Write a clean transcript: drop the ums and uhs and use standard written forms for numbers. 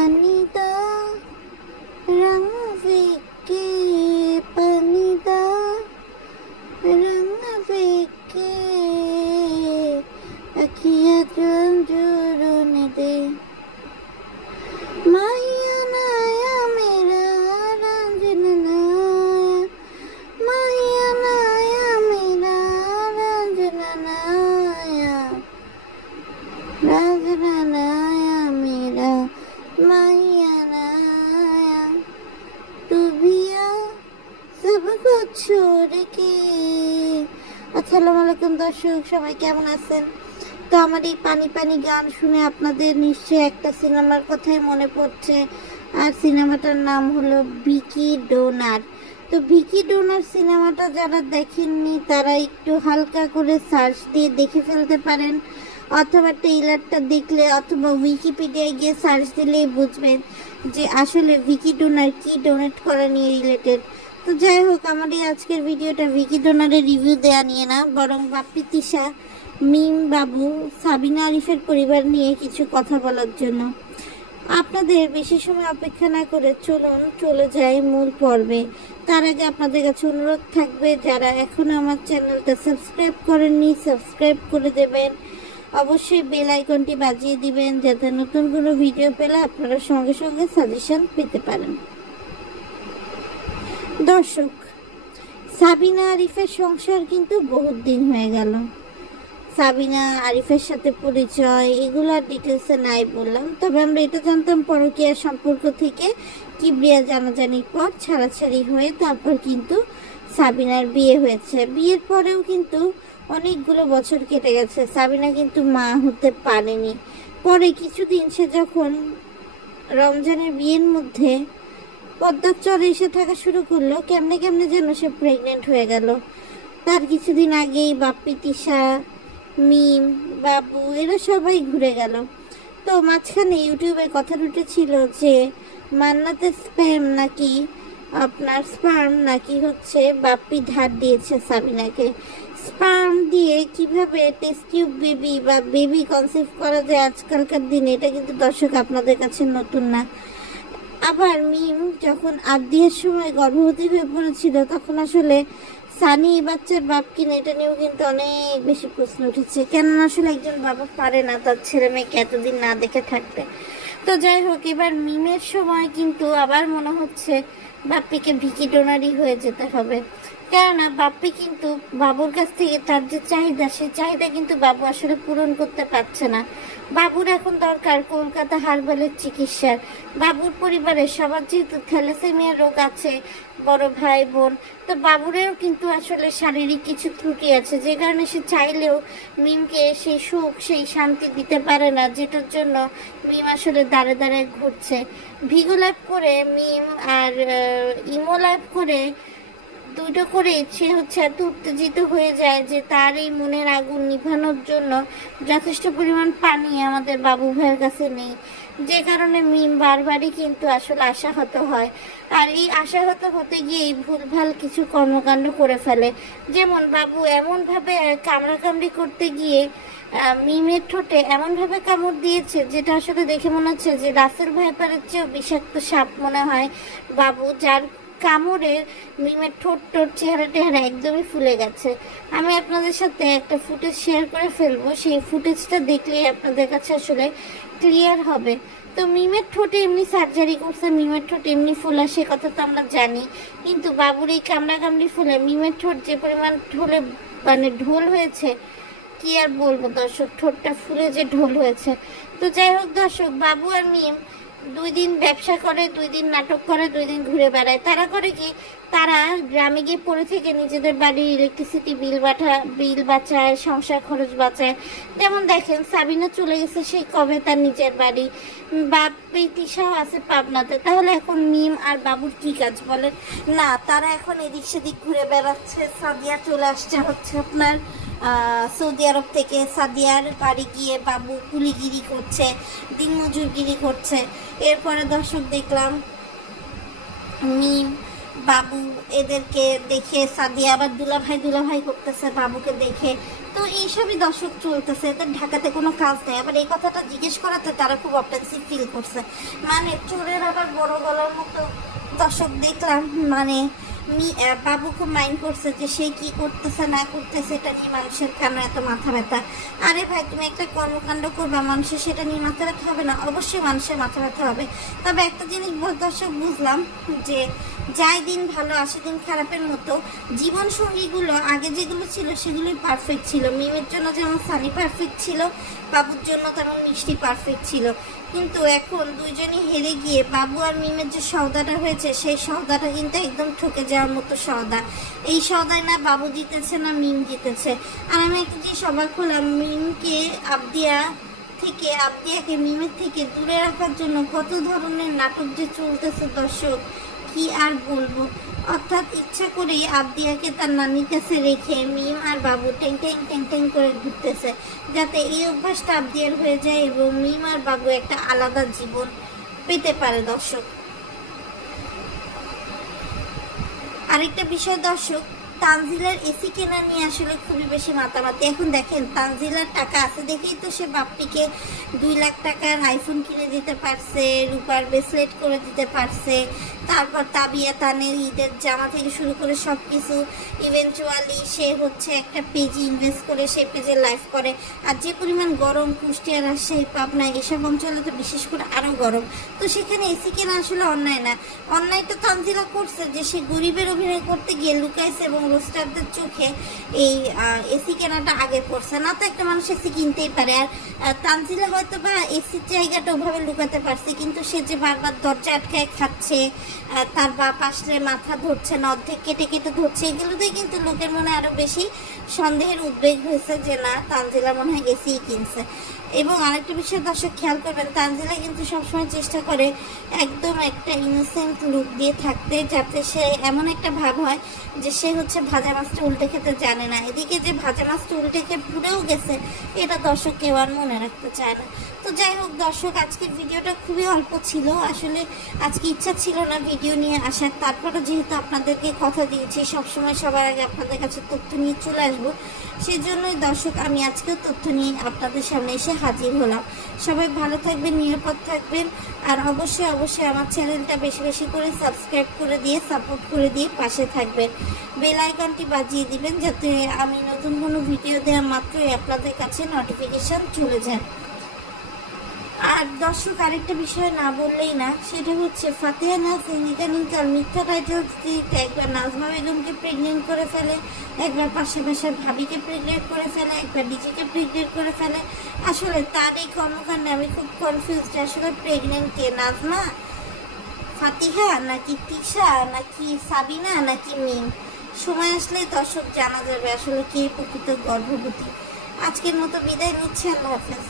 पानी दा रंग फिके, पानी दा रंग फिके, अखियाँ चुन दे। माया नाया मेरा रंजनाया, माया नाया मेरा रंजनाया, रंजनाया मेरा माया नाया, तू भी आ सब कुछ छोड़ के। আসসালামু আলাইকুম দর্শক, সবাই কেমন আছেন? তো আমার এই পানি পানি গান শুনে আপনাদের নিশ্চয়ই একটা সিনেমার কথাই মনে পড়ছে, আর সিনেমাটার নাম হলো ভিকি ডোনার। তো ভিকি ডোনার সিনেমাটা যারা দেখেননি তারা একটু হালকা করে সার্চ দিয়ে দেখে ফেলতে পারেন, অথবা ট্রেইলারটা দেখলে অথবা উইকিপিডিয়ায় গিয়ে সার্চ দিলেই বুঝবেন যে আসলে ভিকি ডোনার কি ডোনেট করা নিয়ে রিলেটেড। তো যাই হোক, আমার এই আজকের ভিডিওটা ভিকি ডোনারের রিভিউ দেওয়া নিয়ে না, বরং বাপ্পি, তিশা, মিম বাবু, সাবিনা আরিফের পরিবার নিয়ে কিছু কথা বলার জন্য। আপনাদের বেশি সময় অপেক্ষা না করে চলুন চলে যাই মূল পর্বে। তার আগে আপনাদের কাছে অনুরোধ থাকবে, যারা এখনও আমার চ্যানেলটা সাবস্ক্রাইব করেননি সাবস্ক্রাইব করে দেবেন, অবশ্যই বেল আইকনটি বাজিয়ে দিবেন যাতে নতুন কোনো ভিডিও পেলে আপনারা সঙ্গে সঙ্গে সাজেশন পেতে পারেন। দর্শক, সাবিনা আরিফের সংসার কিন্তু বহুত দিন হয়ে গেল। সাবিনা আরিফের সাথে পরিচয় এগুলোর ডিটেলসে নাই বললাম, তবে আমরা এটা জানতাম পরকীয়া সম্পর্ক থেকে কিবরিয়া জানাজানির পর ছাড়াছাড়ি হয়ে তারপর কিন্তু সাবিনার বিয়ে হয়েছে। বিয়ের পরেও কিন্তু অনেকগুলো বছর কেটে গেছে, সাবিনা কিন্তু মা হতে পারেনি। পরে কিছুদিন সে যখন রমজানের বিয়ের মধ্যে পদ্মার চরে এসে থাকা শুরু করলো, কেমনে কেমনে যেন সে প্রেগনেন্ট হয়ে গেল। তার কিছুদিন আগেই বাপ্পি, তিশা, মিম, বাবু এরা সবাই ঘুরে গেল। তো মাঝখানে ইউটিউবে কথা উঠেছিল যে মান্নাতের স্পার্ম নাকি হচ্ছে বাপ্পি ধার দিয়েছে সাবিনাকে। স্পার্ম দিয়ে কিভাবে টেস্ট টিউব বেবি বা বেবি কনসেপ্ট করা যায় আজকালকার দিনে, এটা কিন্তু দর্শক আপনাদের কাছে নতুন না। আবার মিম যখন আদিয়ার সময় গর্ভবতী হয়ে পড়েছিল তখন আসলে সানি এই বাচ্চার বাপ কিনা, এটা নিয়েও কিন্তু অনেক বেশি প্রশ্ন উঠেছে। কেননা আসলে একজন বাবা পারে না তার ছেলে মেয়েকে এতদিন না দেখে থাকতে। তো যাই হোক, এবার মিমের সময় কিন্তু আবার মনে হচ্ছে বাপ্পিকে ভিকি ডোনারই হয়ে যেতে হবে, কেননা বাপ্পি কিন্তু বাবুর কাছ থেকে তার যে চাহিদা সেই চাহিদা কিন্তু বাবু আসলে পূরণ করতে পারছে না। বাবুর এখন দরকার কলকাতা হারবালের চিকিৎসার। বাবুর পরিবারের সবার যেহেতু থ্যালাসেমিয়া রোগ আছে, বড় ভাই বোন, তো বাবুরেও কিন্তু আসলে শারীরিক কিছু ত্রুটি আছে, যে কারণে সে চাইলেও মিমকে সেই সুখ সেই শান্তি দিতে পারে না, যেটার জন্য মিম আসলে দাঁড়ে দাঁড়ে ঘুরছে। ভিগো লাইভ করে মিম আর ইমো লাইভ করে দুটো করে সে হচ্ছে এত উত্তেজিত হয়ে যায় যে তার এই মনের আগুন নিভানোর জন্য যথেষ্ট পরিমাণ পানি আমাদের বাবু ভাইয়ের কাছে নেই, যে কারণে মিম বারবারই কিন্তু আসলে আশাহত হয়। আর এই আশাহত হতে গিয়ে ভুলভাল কিছু কর্মকাণ্ড করে ফেলে। যেমন বাবু এমনভাবে কামড়াকামড়ি করতে গিয়ে মিমের ঠোঁটে এমনভাবে কামড় দিয়েছে যেটা আসলে দেখে মনে হচ্ছে যে রাসেল ভাইপারের চেয়েও বিষাক্ত সাপ মনে হয় বাবু, যার কামড়ে মিমের ঠোঁট চেহারা টেহারা একদমই ফুলে গেছে। আমি আপনাদের সাথে একটা ফুটেজ শেয়ার করে ফেলবো, সেই ফুটেজটা দেখলেই আপনাদের কাছে আসলে ক্লিয়ার হবে। তো মিমের ঠোঁটে এমনি সার্জারি করছে, মিমের ঠোঁট এমনি ফোলা সে কথা তো আমরা জানি, কিন্তু বাবুর এই কামড়াকামড়ি ফুলে মিমের ঠোঁট যে পরিমাণ ঢোল হয়েছে কি আর বলবো দর্শক, ঠোঁটটা ফুলে যে ঢোল হয়েছে। তো যাই হোক দর্শক, বাবু আর মিম 2 দিন ব্যবসা করে, 2 দিন নাটক করে, 2 দিন ঘুরে বেড়ায়। তারা করে কি, তারা গ্রামে গিয়ে পড়ে থেকে নিজেদের বাড়ির ইলেকট্রিসিটি বিল বাঁচায়, সংসার খরচ বাঁচায়। যেমন দেখেন সাবিনা চলে গেছে সেই কবে তার নিজের বাড়ি, বাপ্পি তিশাও আছে পাবনাতে, তাহলে এখন মিম আর বাবুর কি কাজ বলেন? না, তারা এখন এদিক সেদিক ঘুরে বেড়াচ্ছে। সাদিয়া চলে আসছে হচ্ছে আপনার সৌদি আরব থেকে, সাদিয়ার বাড়ি গিয়ে বাবু কুলিগিরি করছে, দিনমজুরগিরি করছে। এরপরে দর্শক দেখলাম মিম বাবু এদেরকে দেখে সাদিয়া আবার দুলাভাই করতেছে বাবুকে দেখে। তো এইসবই দর্শক চলতেছে, এদের ঢাকাতে কোনো কাজ নেই। আবার এই কথাটা জিজ্ঞেস করাতে তারা খুব অফেন্সিভ ফিল করছে, মানে চোরের আবার বড় গলার মতো দর্শক দেখলাম। মানে বাবু খুব মাইন্ড করছে যে সে কি করতেছে না করতেছে এটা নিয়ে মানুষের কেন এত মাথা ব্যথা। আরে ভাই, তুমি একটা কর্মকাণ্ড করবা, মানুষের সেটা নিয়ে মাথা ব্যথা হবে না? অবশ্যই মানুষের মাথা ব্যথা হবে। তবে একটা জিনিস দর্শক বুঝলাম যে যায় দিন ভালো আসে দিন খারাপের মতো জীবন সঙ্গীগুলো আগে যেগুলো ছিল সেগুলোই পারফেক্ট ছিল। মিমের জন্য যেমন সানি পারফেক্ট ছিল, বাবুর জন্য তেমন মিষ্টি পারফেক্ট ছিল। কিন্তু এখন দুইজনই হেরে গিয়ে বাবু আর মিমের যে সওদাটা হয়েছে সেই সওদাটা কিন্তু একদম ঠকে যাওয়ার মতো সওদা। এই সওদায় না বাবু জিতেছে না মিম জিতেছে। আর আমি একটা জিনিস অবাক হলাম, মিমকে আবদিয়াকে মিমের থেকে দূরে রাখার জন্য কত ধরনের নাটক যে চলতেছে দর্শক, কি আর বলবো। অর্থাৎ ইচ্ছা করেই আবদিয়াকে তার নানির কাছে রেখে মিম আর বাবু ট্যাং ট্যাং ট্যাং ট্যাং করে ঘুরতেছে, যাতে এই অভ্যাসটা আবদিয়ার হয়ে যায় এবং মিম আর বাবু একটা আলাদা জীবন পেতে পারে দর্শক। আরেকটা বিষয় দর্শক, তানজিলার এসি কেনা নিয়ে আসলে খুবই বেশি মাতামাতি। এখন দেখেন, তানজিলার টাকা আছে দেখেই তো সে বাপ্পিকে 2 লাখ টাকার আইফোন কিনে দিতে পারছে, রূপার ব্রেসলেট করে দিতে পারছে। তারপর তাবিয়া তানের ঈদের জামা থেকে শুরু করে সব কিছু ইভেন্চুয়ালি সে হচ্ছে একটা পেজে ইনভেস্ট করে সে পেজে লাইভ করে। আর যে পরিমাণ গরম কুষ্টিয়া, রাজশাহী, পাবনা এসব অঞ্চলে তো বিশেষ করে আরও গরম, তো সেখানে এসি কেনা আসলে অন্যায় না। অন্যায়টা তানজিলা করছে যে সে গরিবের অভিনয় করতে গিয়ে লুকাইছে এবং রোস্টারদের চোখে এই এসি কেনাটা আগে করছে না। তো একটা মানুষ এসি কিনতেই পারে। আর তানজিলা হয়তো বা এসির জায়গাটা ওভাবে লুকাতে পারছে, কিন্তু সে যে বারবার দরজা আটকায় খাচ্ছে, তার বাপ আসলে মাথা ধরছে না, অর্ধেক কেটে কেটে ধরছে, এগুলোতেই কিন্তু লোকের মনে আরো বেশি সন্দেহের উদ্বেগ হয়েছে যে না, তানজিলা মনে হয় এসি কিনছে। এবং আরেকটা বিষয় দর্শক খেয়াল করবেন, তানজিলা কিন্তু সবসময় চেষ্টা করে একদম একটা ইনোসেন্ট লুক দিয়ে থাকতে, যাতে সে এমন একটা ভাব হয় যে সে হচ্ছে ভাজা মাছটা উল্টে খেতে জানে না। এদিকে যে ভাজা মাছটা উল্টে খেয়ে পুড়েও গেছে, এটা দর্শক কেউ আর মনে রাখতে চায় না। তো যাই হোক দর্শক, আজকের ভিডিওটা খুবই অল্প ছিল, আসলে আজকে ইচ্ছা ছিল না ভিডিও নিয়ে আসার। তারপরে যেহেতু আপনাদেরকে কথা দিয়েছি সবসময় সবার আগে আপনাদের কাছে তথ্য নিয়ে চলে আসবো, সেজন্যই দর্শক আমি আজকেও তথ্য নিয়ে আপনাদের সামনে এসে হাজির হলাম। সবাই ভালো থাকবেন, নিরাপদ থাকবেন, আর অবশ্যই আমার চ্যানেলটা বেশি বেশি করে সাবস্ক্রাইব করে দিয়ে সাপোর্ট করে দিয়ে পাশে থাকবেন। বেল আইকনটি বাজিয়ে দিবেন যাতে আমি নতুন কোনো ভিডিও দেওয়া মাত্রই আপনাদের কাছে নোটিফিকেশন চলে যায়। আর দর্শক আরেকটা বিষয় না বললেই না, সেটা হচ্ছে ফাতিহা নাজনীন ইদানিংকাল মিথ্যা টাইটেল দিতে একবার নাজমা বেগমকে প্রেগনেন্ট করে ফেলে, একবার পাশে ভাবিকে প্রেগনেন্ট করে ফেলে, একবার নিজেকে প্রেগনেন্ট করে ফেলে। আসলে তার এই কর্মকাণ্ডে আমি খুব কনফিউজড, আসলে প্রেগনেন্ট কে, নাজমা, ফাতিহা, নাকি তিশা, নাকি সাবিনা, নাকি মিম? সময় আসলে দর্শক জানা যাবে আসলে কে প্রকৃত গর্ভবতী। আজকের মতো বিদায় নিচ্ছি, আল্লাহ হাফেজ।